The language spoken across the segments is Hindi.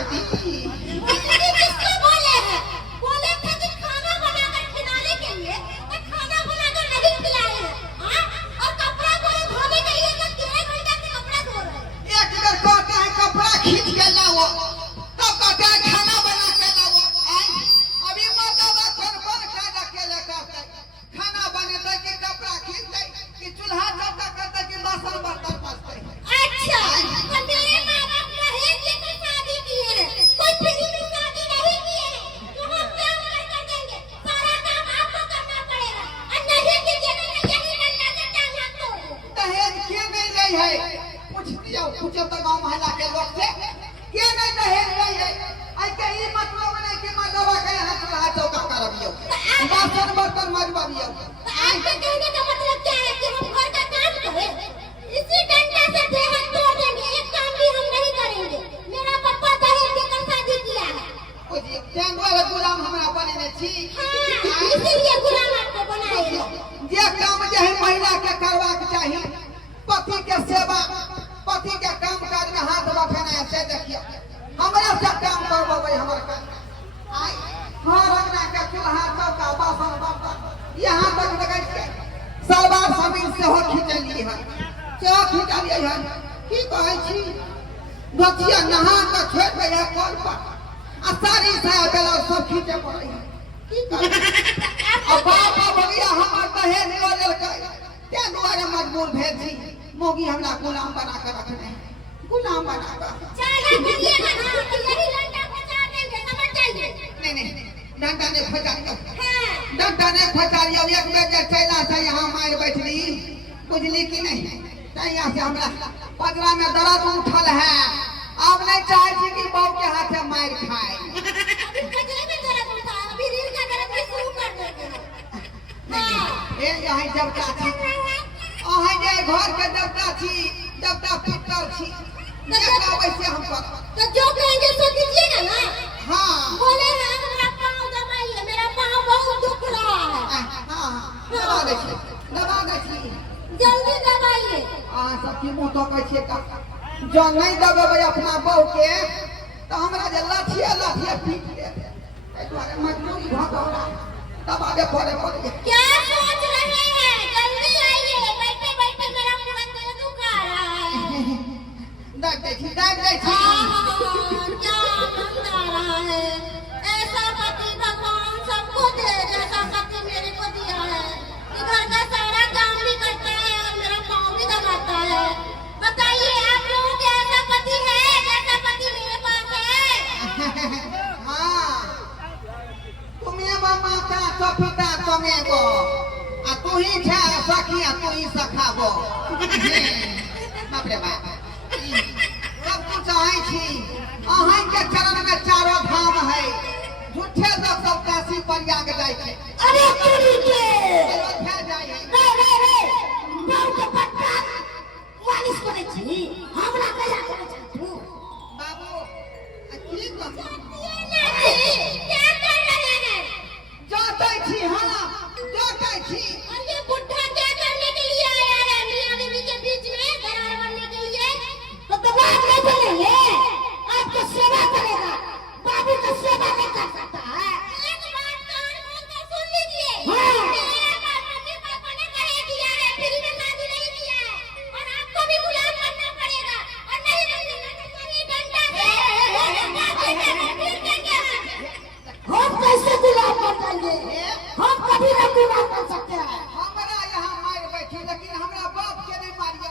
शादी। किसको बोले हैं? बोले थे कि खाना बनाकर खिलाने के लिए, तो खाना बनाकर नहीं खिलाए हैं। हाँ? और कपड़ा कोई धोने के लिए तो 3 घंटा से कपड़ा धो रहे हैं। एक बार कहते हैं कपड़ा खींच के लाओ, तब कहते हैं खाना बना के लाओ। अभी मर्दाना कौन खाना अकेले करते, खाना बनेते कि कपड़ा खींचते कि चूल्हा चौका करते कि बासन बर्तन मजते। अच्छा, तो मेरे माँ बाप दहेज लेकर शादी किए हैं, कोई फ्री में शादी नहीं किए हैं। तो हम क्या कर देंगे? सारा काम आपको करना पड़ेगा, और नहीं कीजिएगा तो यही डंडा से टांग हाथ तोड़ दूँ। दहेज के नहीं ले है? पूछ दियो, पूछो तो गांव मोहल्ला के लोग से के नहीं दहेज ले है? आई के ई मतलब नहीं कि मर्दवा के यहाँ चूल्हा चौका करबियो, बासन बर्तन मजबबियो। तो आपके कहने का मतलब क्या है कि हम घर का काम करें? इसी डंडा से देह तोड़ देंगे, एक काम भी हम नहीं करेंगे। मेरा पापा दहेज लेकर शादी किया है। ओजी तें वाला गुलाम हमरा बनेने छी। हाँ, इसीलिए गुलाम आपको बनाए हैं। जे काम जे है महिला के करबाक चाही, पति के सेवा, पति के काम काज में हाथ बखेना से देखियो। हमरा से काम करबबै हमर काम। आई घर अंगना के चूल्हा चौका बासन बर्तन यहाँ तक देखै छै सलवार समीज से हो खिचलिए है, से खिचलिए है। की कहै छी बचिया नहा के छोड़ दे है कल पर, आ साड़ी साया ब्लाउज सब खींचे पड़े है। की कहै अब बाप भैया हमर दहेज ले लेलकै, ते दुआरे मजबूर भेल छी। मोगी हमरा गुलाम बना के रखने है, गुलाम बना के। चाला करिएगा ना तो यही डंडा बचा देंगे, समझ जाइए। नहीं डंडा ने फजारियो, हाँ। डंडा ने फजारियो। एक बेर जे चला से यहाँ मार बैठली, बुझली कि नहीं? तैया से हमरा पगला में दर्द उठल है। अब नहीं चाहे छी कि बाप के हाथे मार खाए। अभी कजरे में दर्द उठा, अभी रीढ़ का दर्द भी शुरू कर देंगे। हाँ। ए यही देवता छी, अहाँ जे घर के देवता छी, देवता पितर छी, देखा वैसे हम कर। तो जो कहेंगे सो कीजिएगा ना। हाँ बोले हैं मेरा पाँव दबाइए, मेरा पाँव बहुत दुख रहा है। हाँ दबा दे छी, दबा दे छी। जल्दी दबाइए। अहाँ सबके मुँह तो कहै छियै का जो नहीं दबेबै अपना बहू के तो हमरा जे लाठिए पीट देत। एहि दुआरे मजबूरी भऽ कऽ दबाबे पड़े। क्या सोच रहे हैं? जल्दी आइए, बैठे बैठे मेरा पूरा दिल दुख आ रहा है। दाब दै छी, दाब दै छी। क्या आनंद आ रहा है। ऐसा पति भगवान सबको दे जैसा पति मेरे को दिया है, कि घर का सारा काम भी करता है और मेरा पाँव भी दबाता है। बताइए आप लोगों के ऐसा पति है जैसा पति मेरे पास है? हाँ तुमेव माता च पिता त्वमेव, आ तू ही छे सखी आ तू ही सखाबो। बाप रे बाप, सब कुछ अहीं छी। अहीं के चरण में चारों धाम है। झूठे लोग सब काशी प्रयाग जाय छै। अरे तेरी के अयोध्या जाय है। रे गाँव के पट्टा मालिश करे छी, हमरा कहिया करे छू? बाबू की कह क्या कर रहे हैं? जाते छी, हाँ जाते छी। और ये बुढ़ा क्या करने के लिए आया है मियां बीवी के बीच में दरार बनने के लिए? तो दबाव नहीं बनेंगे, आपको सेवा करेगा। बाबू का सेवा नहीं कर सकता है। एक बात कान खोल कर सुन लीजिए। मेरे मम्मी पापा ने दहेज दिया है, फ्री में शादी नहीं किया है, और आपको भी गुलाम बनना पड़ेगा। और नहीं बनेगा तो कोई डंडा से हम कैसे गुलाम बन जाएंगे? हम कभी ना गुलाम बन सकते हैं। हमरा यहाँ मार बैठी, लेकिन हमरा बाप के नहीं मारियो।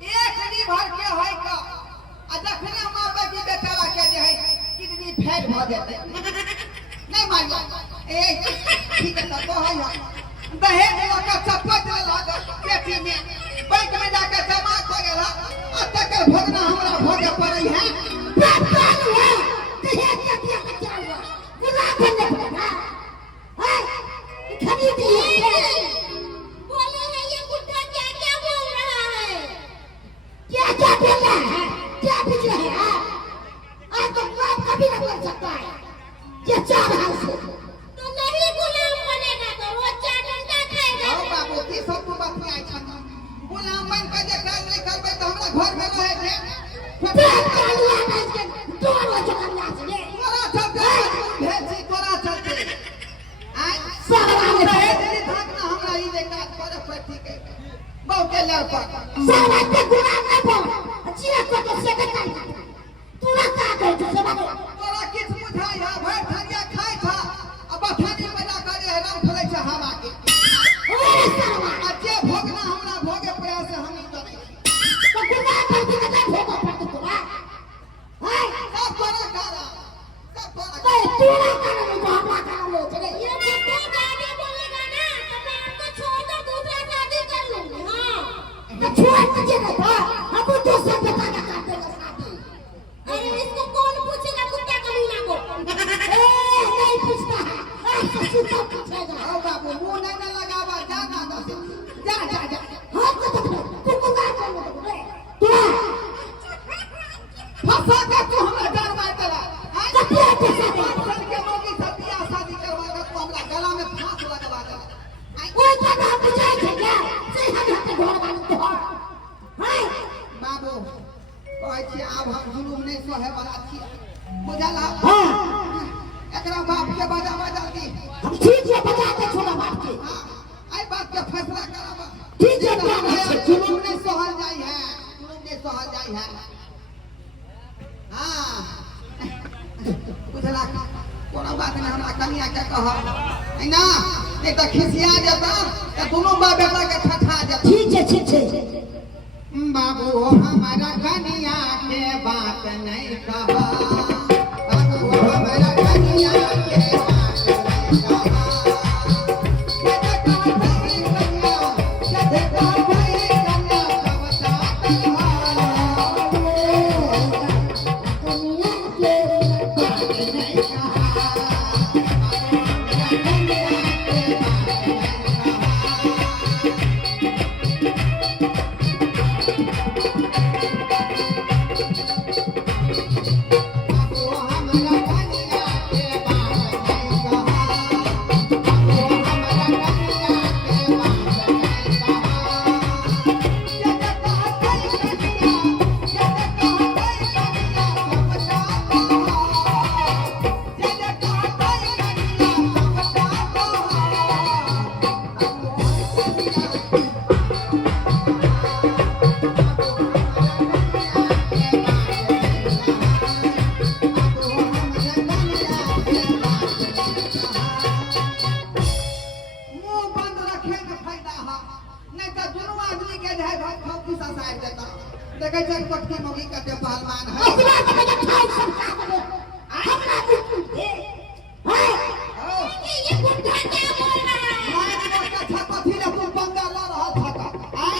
एक नी भर के है का आ जखने माँ बेटी बेचारा के जे है किडनी फेल भ जेते, नहीं मारियो। ए ठीक है तो है दहेज लगा चपट लगा पेटी में, बैंक में जाके जमा करेला, आ तकर भगना हमरा भोगे पड़ै है। दहेज का दिया का क्या हुआ? गुलाम बनने पड़ेगा। खरीदिए। बोले हैं ये बुढ़ा क्या क्या बोल रहा है? क्या क्या बोल रहा है? क्या पूछ रहे हैं? आज तो गुलाम कभी नहीं बन सकता है। ये चार हाल से तो नहीं गुलाम बनेगा तो रोज 4 डंडा खाएगा। आओ बाबू की सब तू बतिया छ। गुलाम बन के जे काज नहीं करबे तो हमरा घर में रहे छै। तो लिया ना इसके 2 रोज दुआर पर सारा के गुलाम ना बन जिया को तो से कर तू ना का कर तू से बात तोरा किछ बुझाई है भर थरिया खाई था अब बथानी में ना करे राम फले छ हवा के ओए साला अजे भोगना हमरा भोगे प्रयास से हम नहीं करे तो गुलाम कर तू का भोग पड़ तोरा हाय सब तोरा कारा सब तोरा तो तू ना कर तो हमरा कर लो चले ये देखो गाड़ी बोलेगा ना तो मैं आपको छोड़कर दूसरा शादी कर लूंगी हाँ तो छोड़ तुझे ना अब तो सब बता के कर देगा शादी अरे इसको कौन पूछेगा कुत्ता कमीना को ए नहीं पूछता है ससुर पूछेगा आओ बाबू मुंह नहीं ना लगावा जा ना दस जा जा जा हां तू को का कर लो तू फंसा के तू हमरा डर मार देला कपिया पैसा दे चल के मौकी से बियाह शादी करवा के तू हमरा गला में फांस लगवा दे कोई का ना बुझाई है क्या से हम के घर वाली तो हाय बाबू कहै छी आब हम जुलूम नहीं सहे वाला छी बुझला हां एकरा बाप के बजावा जल्दी हम ठीक है बता के छोड़ा बात के आई बात के फैसला करावा ठीक है बाबा जुलूम नहीं सहल जाई है जुलूम नहीं सहल जाई है हां बुझला कोनो बात नहीं हमरा कनिया के कह है ना नहीं तो खिसिया जाता तो दोनों बाप बेटा के ठठा जाता ठीक है बाबू हमारा कनिया के बात नहीं कहा बाबू हमारा कनिया के बात नहीं कहा ये देखो भाई कन्या ये देखो भाई कन्या कवता कन्या कनिया के बात नहीं कहा देखे छै पटकी मोगी कते पहलवान है अपना के खाई सरकार में हमरा बिल्कुल दे हाय ये बुढ़ा क्या बोल रहा है मार मोटा छपथी ले तू पंगा ला रहल था आय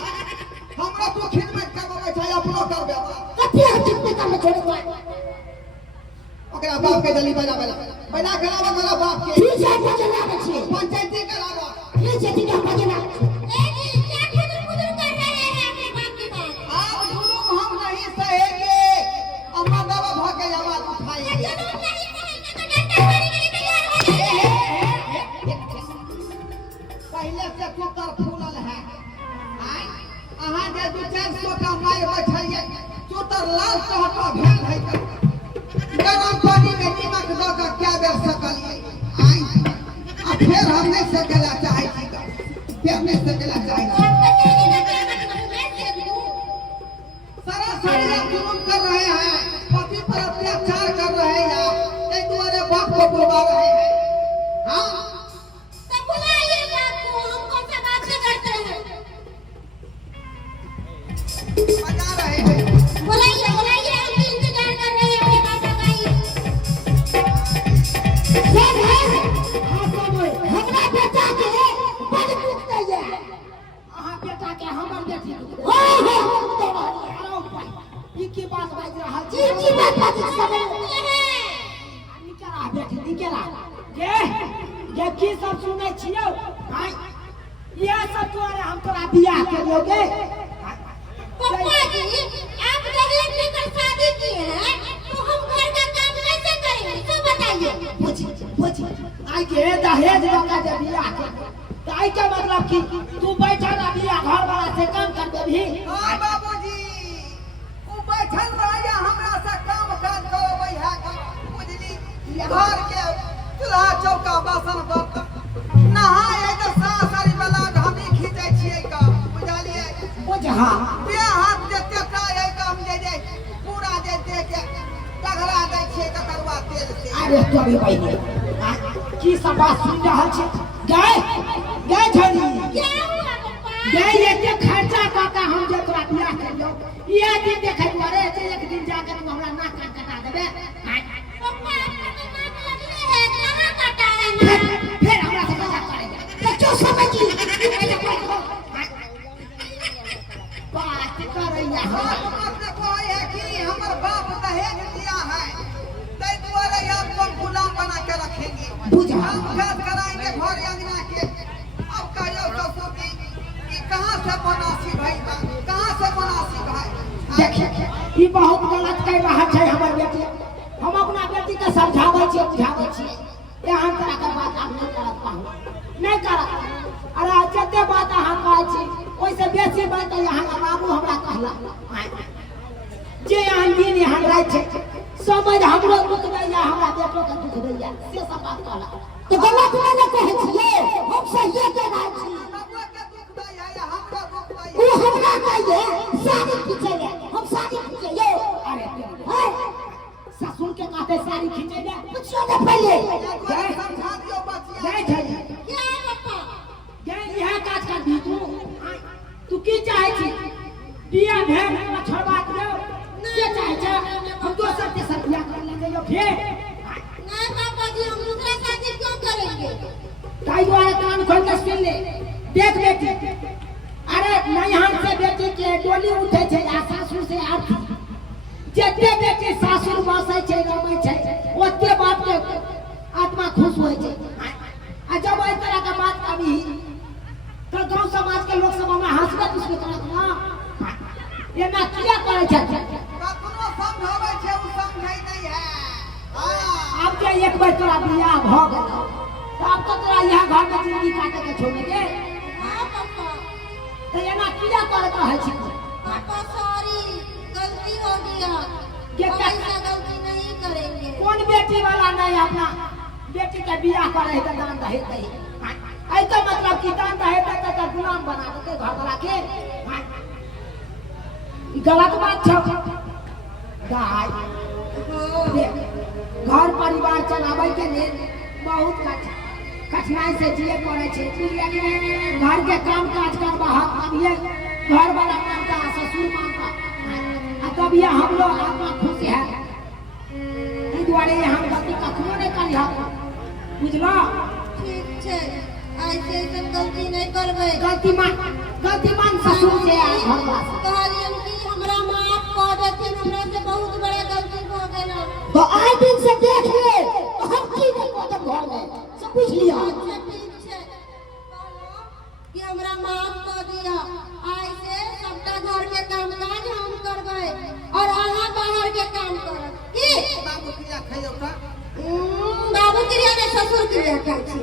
हमरा तू खिदमत करबै छै अपनो करबे कपिया चित्ते का में छोड़ दो ओकरा बाप के जल्दी बजा बजा करावा ओकरा बाप के ठीक है बजना बच्चे पंचायती करावा ये जति का बजना ए जी क्या खुदर कर रहे हैं अपने बाप के पास आप जुलूम हम नहीं सहेंगे अम्मा बाबा भागे आवाज उठाएंगे जुलूम नहीं करेंगे तो डंडा मारने के लिए तैयार हो जाइए पहले से चोकर फूलल है आय अहाँ जे 2-400 का माय बैठिए चोकर लाल कहता भेल है गरम पानी में नमक दऽ के क्या बेर सकलिए आय आ फिर हम नहीं सकेला चाहे छी फिर नहीं सकेला चाहे छी और बचेगी ना क्या मतलब मैं दे दूं सरासरी आप जुलूम कर रहे हैं पति पर अत्याचार कर रहे हैं एक तुम्हारे बाप को बुलवा रहे हैं हाँ तो बुलाइए बाप को हम कौन सा बात से करते हैं बजा रहे हैं बुलाइए बुलाइए हम भी इंतजार कर रहे हैं अपने बाप का ही सब है हां सब हमरा बेटा के बड़ दुख दैया अहाँ बेटा के हमर बेटी हो ई की बात बाज रहल छी की बात बाज सब निकरा बेटी निकरा ये की सब सुनै छियौ हां ये सब तोरे हम तोरा बियाह करियोगे पप्पा जी आप दहेज लेकर शादी किए हैं तो हम घर का काम कैसे करेंगे तो बताइए बुझी आई के दहेज लगा दे बियाह के आई का मतलब कि तू बैठा ना बियाह घर वाला से काम कर देबी हाँ बाबूजी वो बैठल रहिए हमरा से काम काज करबै है बुझली घर के चूल्हा चौका बासन बर्तन नहाए के सासरी वाला हम ही खींचे छियै का बुझलिए बुझा अरे तो भी बहिनी की सब बात सुन रहा छे गए गए छनी क्या हुआ पप्पा? गए एते खर्चा काका हम जे तोरा बियाह करियो ये दिन देखे तोरे जे एक दिन जाके तू हमरा नाक कान कटा देबे पप्पा आपका तो नाक लगले है, कहाँ कटा है नाक? फिर हमरा से मजाक करेगा तो क्यों समझी बात कर यहाँ बात देखो है कि हमर बाप दहेज दिया है, तै द्वारा आपको गुलाम बना के रखेंगे। बुझा। हम काज कराएंगे घर अंगना के। अब कहियो ससुर जी कि कहाँ से बनासी भाई बा, कहाँ से बनासी भाई? देखिए ये बहुत गलत कह रहा है हमर बेटी। हम अपना बेटी के समझावे छियै बुझावे छियै एहन तरह के बात हम नहीं करत पाहु नहीं करत। अरे जते बात अहाँ कहै छी ओइसे बेसी बात यहाँ का बाबू हमरा कहला जे अहाँ दिन यहाँ रहै छै समझ हमरो दुख दैया हमरा बेटो के दुख दैया से सब बात कहला तो गलत नहीं कहै छियै हम सही के रहै छी बबुआ के दुख दै है या हमरा दुख दै वो है? हमरा कहिए साड़ी खींचे ले हम साड़ी खींचे यो अरे ससुर के कहते साड़ी खींचे ले कुछ न पहले जय समझा दियो बचिया। जय जय क्या है पप्पा? जय यह काज कर दी तू की चाहे छी बिया भेल छोड़वा दियो से चाहे छ हम दोसर के साथ बिया कर लेंगे यो फिर नहीं पापा जी, हम दूसरा शादी क्यों करेंगे? ताई द्वारा कान खोल के सुन ले देख बेटी अरे नैहर से बेटी के डोली उठे छै आ सासुर से आरती जते बेटी सासुर बसै छै रमै छै ओते बाप के आत्मा खुश होय छै आ जब एहि तरह के बात कभी तो गांव समाज के लोग सब हमरा हंसबे दुसबे करत ना एना किया करे छै कखनो समझाबै छै उ समझै नहीं है। हां अब जे एक बार तोरा बियाह भ गेल तो अब तो तोरा यहाँ घर में जिंदगी काटे के छोड़ के हाँ पप्पा। तो एना किया करत है छी पापा सॉरी, गलती हो गया, क्या- ऐसा गलती नहीं करेंगे। कौन बेटी वाला नहीं अपना बेटी के बियाह करे है तो दान दहेज दे ऐ तो मतलब कि दान दहेज तो गुलाम बना देते घर वाला के ई गलत बात छ गाय देख घर परिवार चलावे के लेल बहुत कठिनाई से जिए पड़े छै घर के काम काज करबा तभिए घर वाला मानता ससुर मानता आ तभिए हम लोग आत्मा खुश है ई दुआरे हम गलती कखनो नहीं करिहा बुझलो ठीक है, ऐसे सब गलती नहीं करबे। गलती मान ससुर से आ घर वाला से कहलियन कि हमरा माफ कऽ देथिन, हमरा से बहुत बड़ा गलती हो गेल। तो आए दिन से देख ले तो हम की नहीं करब घर में सब पूछ लिया अच्छा ठीक है, कहलो कि हमरा माफ कऽ दिया। आइ से सबटा घर के काम काज हम करबै और अहाँ बाहर के काम करब। की बाबू किया खइयो का? बाबू क्रिया ने ससुर क्रिया कहै छी।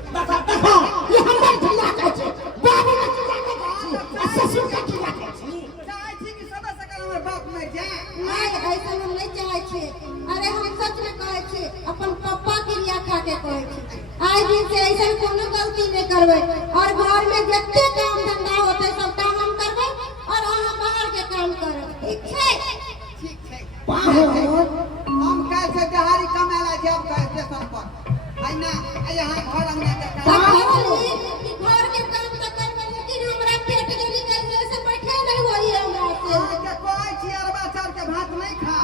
ये हमर क्रिया कहै छै बाबू के क्रिया कहै छै आ ससुर के क्रिया कहै छै चाहे छी कि समय से हमर बाप मर जाए। नहीं, ऐसा हम नहीं चाहे छी। अरे हम सच में कहै छी, अपन पप्पा क्रिया खा के कहै छी। आइ दिन से ऐसा कोनो गलती नहीं करबै और घर में जते काम धंधा होते सबटा हम करबै और अहाँ बाहर के काम करब। ठीक छै? ठीक छै। बाहर हम काल से दहाड़ी कमाला जाब का स्टेशन पर। है ना यहाँ घर अंगना के काम। कहली कि घर के काम तो करबै लेकिन हमरा पेट के निकल से बैठे नहीं होई हमरा से। अहाँ के कहै छी अरबा चाउर के भात नहीं खा।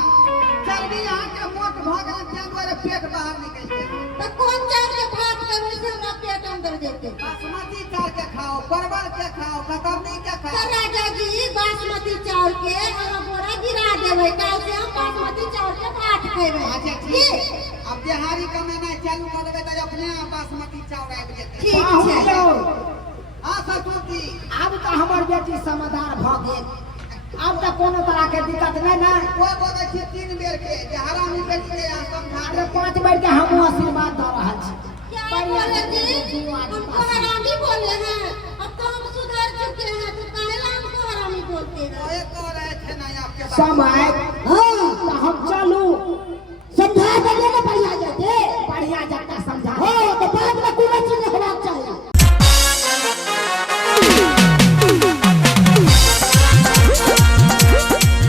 चर्बी अहाँ के मोट भ गेल तें दुआरे पेट बाहर निकल गेल। तो कौन चाउर के भात करबै से हमरा पेट अंदर जेतै। बासमती चाउर के खाओ, परवल के खाओ, कतरनी के तो खाओ। राजा जी बासमती चाउर के हम बोरा गिरा देबै, काल से हम बासमती चाउर के भात खेबै। अच्छा ठीक है। अब दिहाड़ी कमेना चालू कर देबै त अपने आप बासमती चाउर आबि जेतै। ठीक छै। हां ससुर जी अब तो हमर बेटी समझदार भ गेल अब तो कोनो तरह के दिक्कत नहीं ना वो बोलै छी 3 बेर के जे हरामी बेटी के यहाँ समझा अरे 5 बेर के हम आशीर्वाद दे रहल छी क्या बोले जी? हमको हरामी बोले हैं। अब तो हम सुधर चुके हैं, तो काहे ला हमको हरामी बोलते हैं? ओए कह रहे थे ना आपके बाप। समय हाँ तो हम चलू समझा देंगे ना बढ़िया जाते बढ़िया जाता